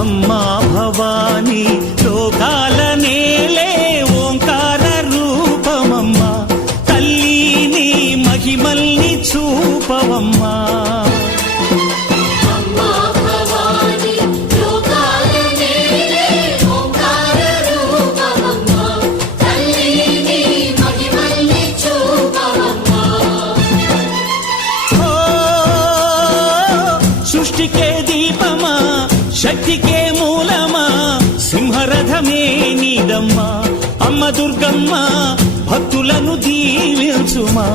అమ్మా భవానీ లోకాల నేలే ఓంకార రూపమమ్మా, తల్లి నీ మహిమల్ని చూపవమ్మా. సృష్టికే దీపమా, శక్తికే మూలమా, సింహరథమే నీదమ్మా. అమ్మ దుర్గమ్మ భక్తులను దీవించుమా.